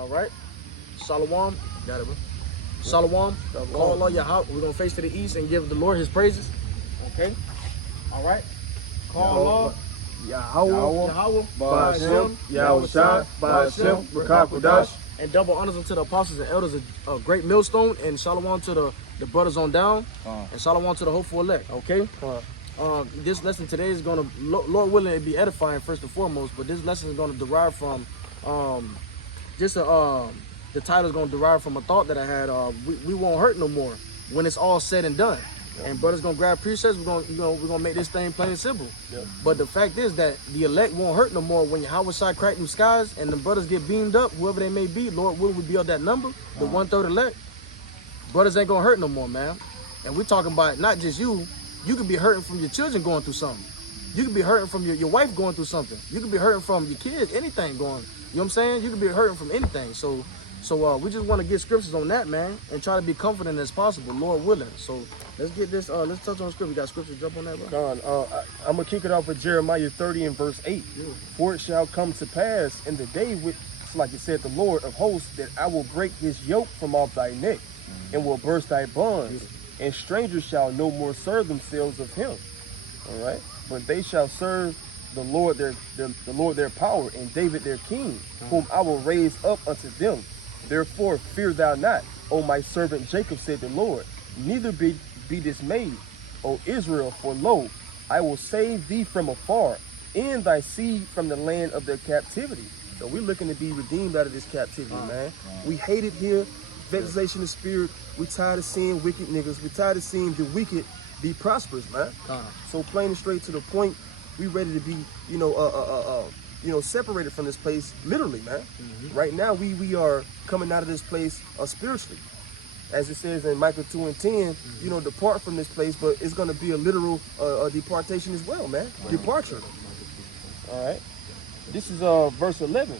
All right. Shalom. Got it, bro. Shalom. Call Allah Yahweh. We're going to face to the east and give the Lord his praises. Okay. All right. Call Allah Yahweh. Ba'ashem, Yahushua, Ba'ashem, Rakakudash. And double honors unto the apostles and elders of Great Millstone. And shalom to the brothers on down. And shalom to the hopeful elect. Okay. This lesson today is going to, Lord willing, it be edifying first and foremost. But this lesson is going to derive from the title is going to derive from a thought that I had. We won't hurt no more when it's all said and done. And brothers gonna grab precepts. We're gonna make this thing plain and simple. But the fact is that the elect won't hurt no more when Yahweh Shai crack them skies and the brothers get beamed up, whoever they may be. Lord willing, we be of that number, the 1/3 elect. Brothers ain't gonna hurt no more, man. And we're talking about not just you. You could be hurting from your children going through something. You could be hurting from your wife going through something. You could be hurting from your kids, anything going. You know what I'm saying? You could be hurting from anything. So we just want to get scriptures on that, man, and try to be confident as possible, Lord willing. So let's get this. Let's touch on scripture. We got scripture. Jump on that, bro. I'm gonna kick it off with Jeremiah 30 and verse 8. For it shall come to pass in the day which, like it said, the Lord of hosts, that I will break his yoke from off thy neck, and will burst thy bonds, and strangers shall no more serve themselves of him. All right, but they shall serve the Lord their power, and David their king, whom I will raise up unto them. Therefore fear thou not, O my servant Jacob, said the Lord, neither be dismayed, O Israel, for lo, I will save thee from afar, and thy seed from the land of their captivity. So we're looking to be redeemed out of this captivity, man. We hate it here, vexation of spirit. We tired of seeing wicked niggas. We tired of seeing the wicked be prosperous, man. So plain and straight to the point, we ready to be, separated from this place, literally, man. Right now, we are coming out of this place spiritually. As it says in Micah 2 and 10, depart from this place, but it's going to be a literal departation as well, man. Departure. All right. This is verse 11.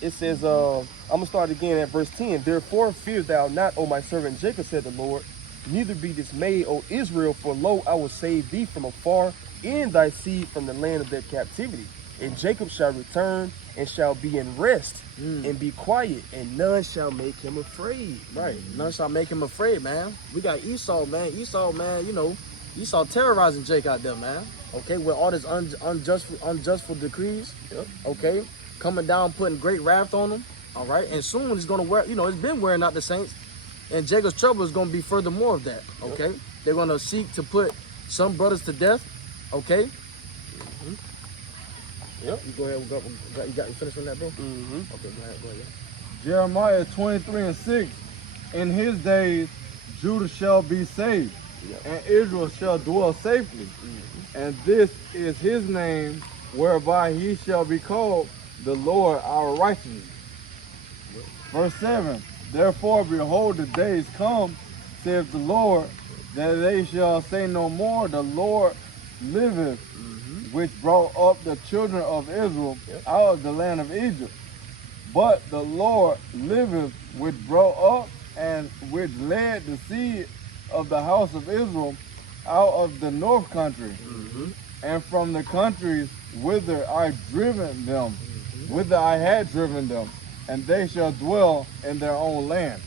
It says, I'm going to start again at verse 10. Therefore fear thou not, O my servant Jacob, said the Lord, neither be dismayed, O Israel, for lo, I will save thee from afar, and thy seed from the land of their captivity. And Jacob shall return and shall be in rest and be quiet, and none shall make him afraid. Right, none shall make him afraid, man. We got Esau, man. Esau, man, Esau terrorizing Jake out there, man. Okay, with all this unjustful decrees. Okay, coming down, putting great wrath on them. All right, and soon it's gonna wear. It's been wearing out the saints, and Jacob's trouble is gonna be furthermore of that. Okay, they're gonna seek to put some brothers to death. Okay. You go ahead. You finished on that, bro? Okay, go ahead. Jeremiah 23 and 6. In his days, Judah shall be saved, and Israel shall dwell safely. And this is his name, whereby he shall be called the Lord our righteousness. Verse 7. Therefore, behold, the days come, saith the Lord, that they shall say no more, the Lord liveth, which brought up the children of Israel out of the land of Egypt. But the Lord liveth, which brought up and which led the seed of the house of Israel out of the north country, and from the countries whither I driven them, whither I had driven them, and they shall dwell in their own land.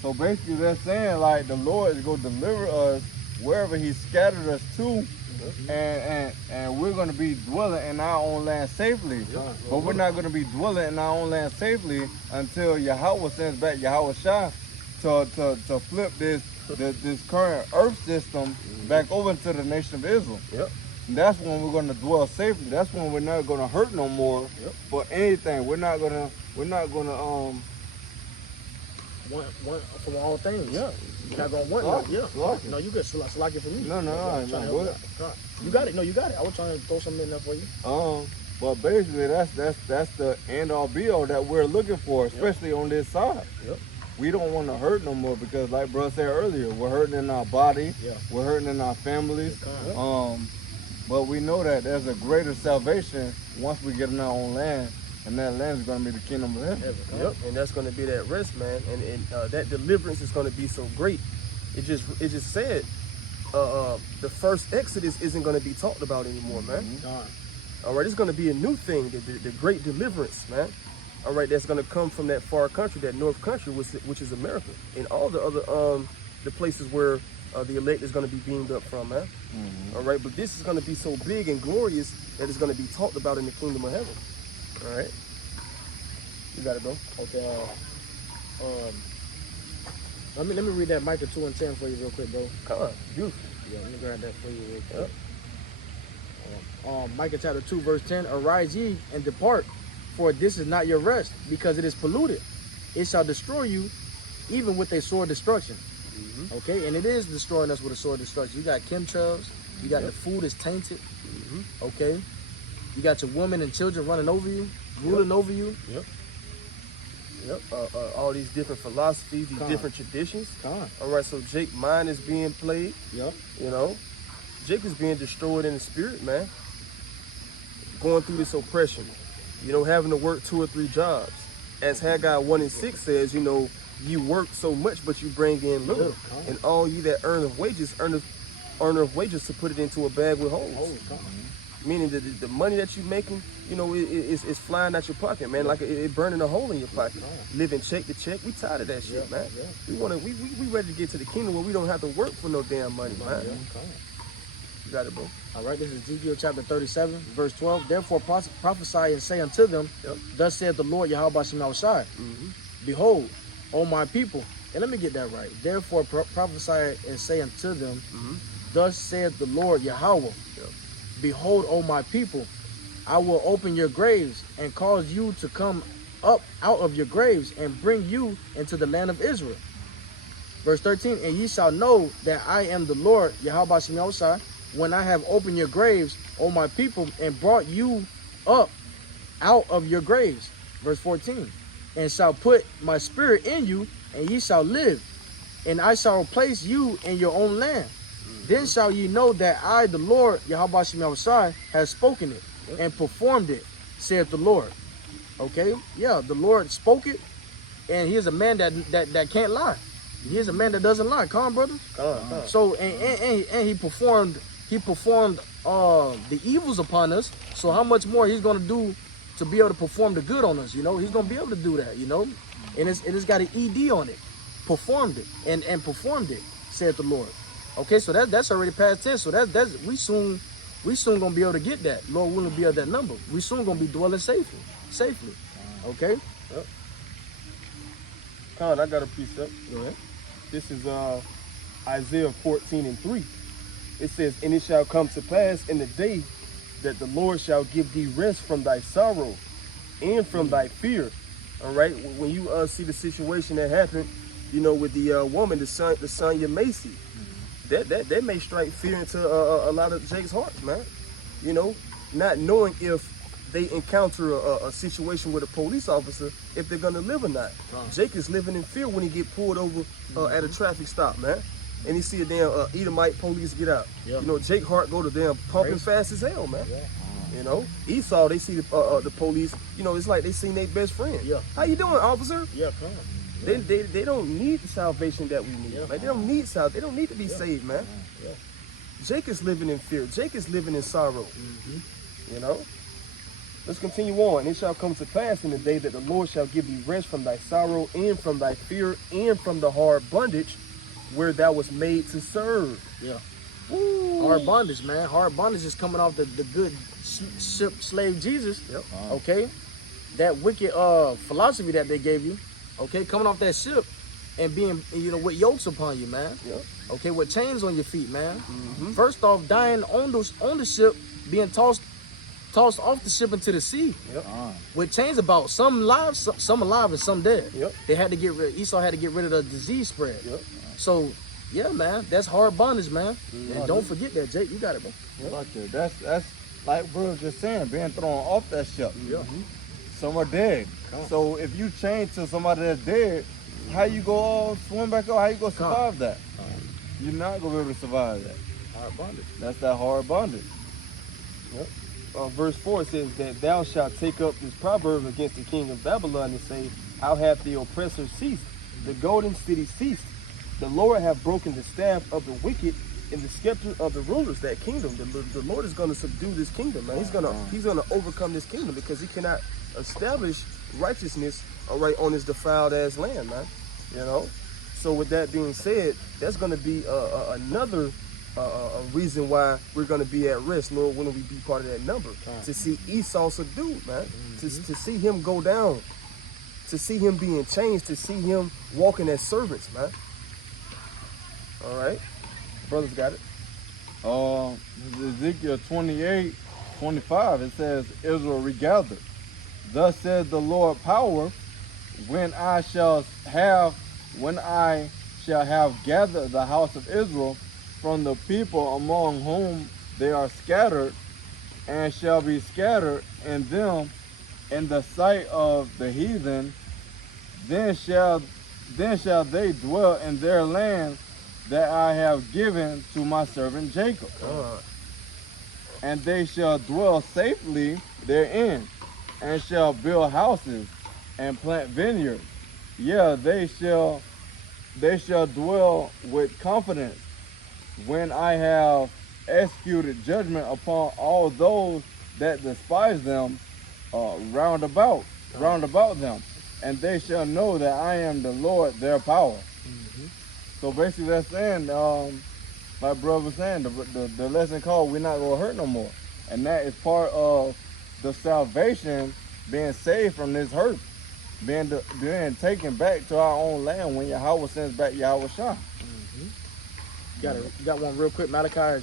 So basically they're saying like the Lord is going to deliver us wherever he scattered us to, and we're going to be dwelling in our own land safely. But we're not going to be dwelling in our own land safely until Yahweh sends back Yahweh Shai to flip this current earth system back over to the nation of Israel. And that's when we're going to dwell safely. That's when we're not going to hurt no more for anything. We're not going to want from all things. You're not gonna want no, you good. Slack it for me. No, you got it. No, you got it. I was trying to throw something in there for you. But basically that's the end all be all that we're looking for, especially on this side. We don't want to hurt no more because, like bro said earlier, we're hurting in our body, we're hurting in our families. But we know that there's a greater salvation once we get in our own land. And that land is going to be the kingdom of heaven. And that's going to be that rest, man. And that deliverance is going to be so great. It just said the first Exodus isn't going to be talked about anymore, man. All right, it's going to be a new thing, the great deliverance, man. all right, that's going to come from that far country, that north country, which is America, and all the other the places where the elect is going to be beamed up from, man. All right, but this is going to be so big and glorious that it's going to be talked about in the kingdom of heaven. All right, you got it, bro. Okay. Let me read that Micah 2:10 for you real quick, bro. Come on, beautiful. Yeah, let me grab that for you real quick. Micah chapter 2 verse 10, arise ye and depart, for this is not your rest, because it is polluted. It shall destroy you, even with a sword destruction. Okay, and it is destroying us with a sword destruction. You got chemtrails, you got the food is tainted. Okay, you got your women and children running over you, ruling over you. All these different philosophies, these different traditions. All right, so Jake, mind is being played. You know, Jake is being destroyed in the spirit, man. Going through this oppression, you know, having to work 2 or 3 jobs. As Haggai 1:6 says, you know, you work so much, but you bring in little. And all you that earn of wages to put it into a bag with holes. Meaning that the money that you're making, you know, it's flying out your pocket, man. Like it burning a hole in your pocket. Living check to check. We tired of that shit, man. We ready to get to the kingdom where we don't have to work for no damn money, man. You got it, bro. All right, this is Ezekiel chapter 37, verse 12. Therefore prophesy and say unto them, thus saith the Lord Yahweh Shemel. Behold, O my people, and let me get that right. Therefore prophesy and say unto them, thus saith the Lord Yahweh. Behold, O my people, I will open your graves and cause you to come up out of your graves and bring you into the land of Israel. Verse 13, and ye shall know that I am the Lord Yahweh Shemel, when I have opened your graves, O my people, and brought you up out of your graves. Verse 14, and shall put my spirit in you, and ye shall live, and I shall place you in your own land. Then shall ye know that I, the Lord Yahweh Shemel, has spoken it and performed it, saith the Lord. Okay, yeah, the Lord spoke it, and he is a man that can't lie. He is a man that doesn't lie. Come on, brother. So and he performed the evils upon us. So how much more he's gonna do to be able to perform the good on us? You know, he's gonna be able to do that. You know, and it's got an ED on it. Performed it and performed it, said the Lord. Okay, so that's already past tense. So that's we soon gonna be able to get that. Lord willing, be at that number. We soon gonna be dwelling safely. Okay. Con, I got a precept. Go ahead. This is Isaiah 14:3. It says, and it shall come to pass in the day that the Lord shall give thee rest from thy sorrow and from thy fear. All right, when you see the situation that happened, you know, with the woman, the Sonya Macy, that may strike fear into a lot of Jake's hearts, man. You know, not knowing if they encounter a situation with a police officer, if they're gonna live or not. Jake is living in fear when he get pulled over at a traffic stop, man. And he see a damn Edomite police get out. You know, Jake Hart go to damn pumping fast as hell, man. You know, Esau, they see the police. You know, it's like they seen their best friend. How you doing, officer? Come on. They don't need the salvation that we need. Like they don't need salvation. They don't need to be saved, man. Jake is living in fear. Jake is living in sorrow. You know. Let's continue on. It shall come to pass in the day that the Lord shall give thee rest from thy sorrow and from thy fear and from the hard bondage where thou was made to serve. Ooh. Hard bondage, man. Hard bondage is coming off the good ship slave Jesus. Okay. That wicked philosophy that they gave you. Okay, coming off that ship and being, you know, with yokes upon you, man. Okay, with chains on your feet, man. First off, dying on the ship, being tossed off the ship into the sea. With chains about, some alive and some dead. They had to get rid. Esau had to get rid of the disease spread. So, yeah, man, that's hard bondage, man. And don't forget that, Jake. You got it, bro. That's like bro was just saying, being thrown off that ship. Some are dead. So if you change to somebody that's dead, how you go swim back up? How you gonna survive that? You're not gonna be able to survive that. Hard bondage. That's that hard bondage. Verse 4 says that thou shalt take up this proverb against the king of Babylon and say, how hath the oppressor ceased? The golden city ceased. The Lord hath broken the staff of the wicked and the scepter of the rulers, that kingdom. The Lord is going to subdue this kingdom, man. He's gonna overcome this kingdom because he cannot establish righteousness, all right, on this defiled ass land, man. You know. So with that being said, that's going to be another reason why we're going to be at risk, Lord, when we be part of that number. To see Esau subdued, man. To see him go down. To see him being changed. To see him walking as servants, man. All right. Brothers got it. Ezekiel 28:25, it says, Israel regathered. Thus says the Lord power, when I shall have gathered the house of Israel from the people among whom they are scattered, and shall be scattered in them in the sight of the heathen, then shall they dwell in their land that I have given to my servant Jacob. And they shall dwell safely therein, and shall build houses and plant vineyards. Yeah, they shall dwell with confidence when I have executed judgment upon all those that despise them round about them, and they shall know that I am the Lord their power. So basically that's saying, my brother was saying, the lesson called we're not going to hurt no more. And that is part of the salvation, being saved from this hurt, being taken back to our own land when Yahweh sends back Yahweh Shah. You got one real quick, Malachi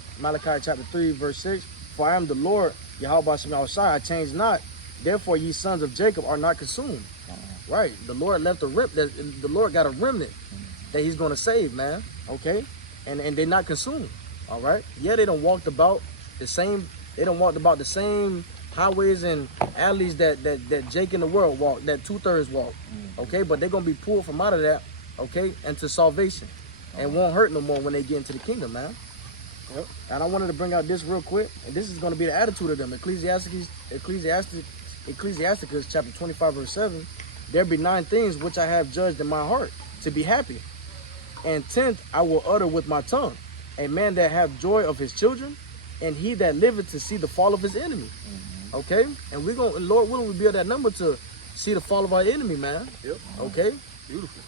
chapter 3, verse 6. For I am the Lord, Yahweh Shem Shai, I change not. Therefore ye sons of Jacob are not consumed. Right. The Lord left the Lord got a remnant that he's going to save, man. Okay? And they're not consumed. All right? Yeah, they don't walked about the same highways and alleys that Jake in the world walked, that 2/3 walk. Okay? But they're going to be pulled from out of that, okay, into salvation. And won't hurt no more when they get into the kingdom, man. Yep. And I wanted to bring out this real quick. And this is going to be the attitude of them. Ecclesiasticus chapter 25, verse 7. There be 9 things which I have judged in my heart to be happy. And 10th I will utter with my tongue. A man that hath joy of his children, and he that liveth to see the fall of his enemy. Okay? And we're going, Lord willing, we build that number to see the fall of our enemy, man. Yep. Okay? Beautiful.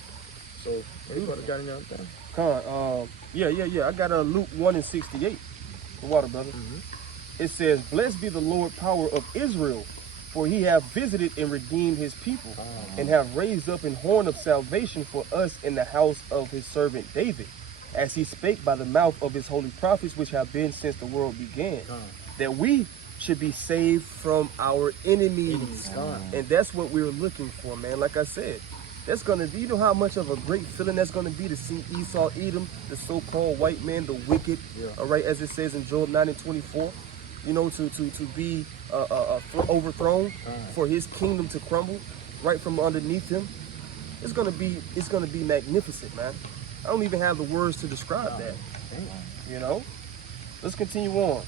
So, anybody got any other thing? Yeah. I got Luke 1:68. The water, brother. It says, blessed be the Lord power of Israel, for he hath visited and redeemed his people, and have raised up an horn of salvation for us in the house of his servant David, as he spake by the mouth of his holy prophets, which have been since the world began, that we should be saved from our enemies. And that's what we're looking for, man. Like I said, that's gonna be, you know how much of a great feeling that's gonna be to see Esau, Edom, the so-called white man, the wicked, all right, as it says in Job 9:24, you know, to be overthrown, for his kingdom to crumble right from underneath him. It's gonna be magnificent, man. I don't even have the words to describe that. You know, let's continue on.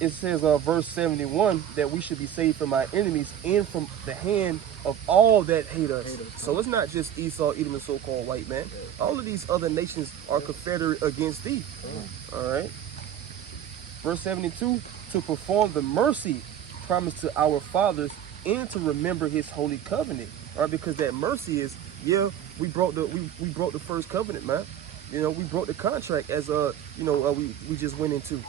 It says, verse 71, that we should be saved from our enemies and from the hand of all that hate us. So it's not just Esau, Edom, and so-called white man. All of these other nations are confederate against thee. All right. Verse 72, to perform the mercy promised to our fathers and to remember his holy covenant. All right, because that mercy is, we broke the first covenant, man. You know, we broke the contract as we just went into.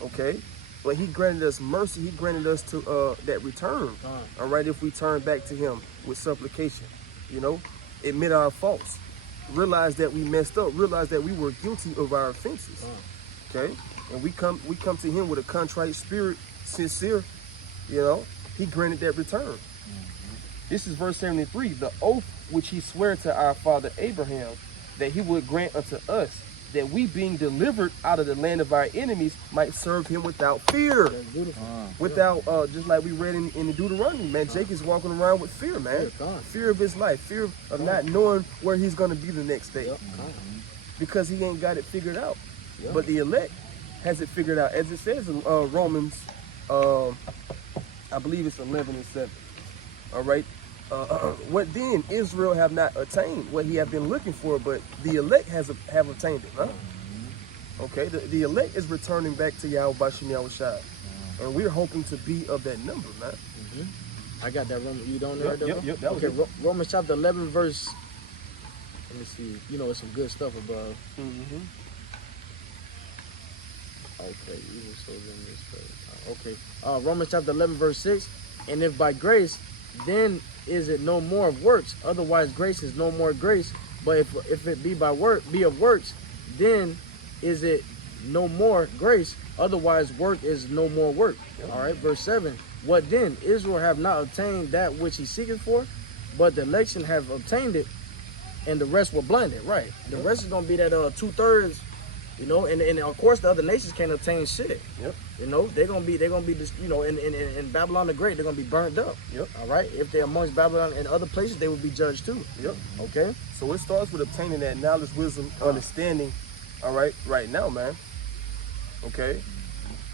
Okay. But he granted us mercy. He granted us to that return. All right, if we turn back to him with supplication, you know, admit our faults, realize that we messed up, realize that we were guilty of our offenses. Okay, and we come to him with a contrite spirit, sincere. You know, he granted that return. This is verse 73. The oath which he sware to our father Abraham, that he would grant unto us, that we, being delivered out of the land of our enemies, might serve him without fear. Without, just like we read in the Deuteronomy, man, Jake is walking around with fear, man. Fear of his life, fear of not knowing where he's going to be the next day. Because he ain't got it figured out. But the elect has it figured out. As it says in Romans, I believe it's 11:7. All right. What then? Israel have not attained what he have been looking for, but the elect have obtained it, huh? Okay, the elect is returning back to Yahweh Shem Shai, and we're hoping to be of that number, man. I got that Roman. You don't know that? Yep, that was Okay, it. Romans chapter 11 verse. Let me see. You know, it's some good stuff above. Mm-hmm. Okay, even so then this. Okay. Romans chapter 11 verse 6. And if by grace, then is it no more of works. Otherwise, grace is no more grace. But if it be of works, then is it no more grace. Otherwise, work is no more work. Yep. All right, verse 7. What then? Israel have not obtained that which he seeketh for, but the election have obtained it, and the rest were blinded. Right. The rest is gonna be that 2/3, you know, and of course the other nations can't obtain shit. Yep. You know, they're gonna be just, you know, in Babylon the Great, they're gonna be burnt up. Yep. All right. If they're amongst Babylon and other places, they will be judged too. Yep. Okay. So it starts with obtaining that knowledge, wisdom, understanding, all right now, man. Okay?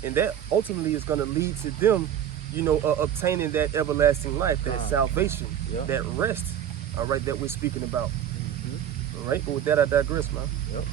And that ultimately is going to lead to them, you know, obtaining that everlasting life, that salvation, Yep. that rest, all right, that we're speaking about. All right? But with that, I digress, man. Yep.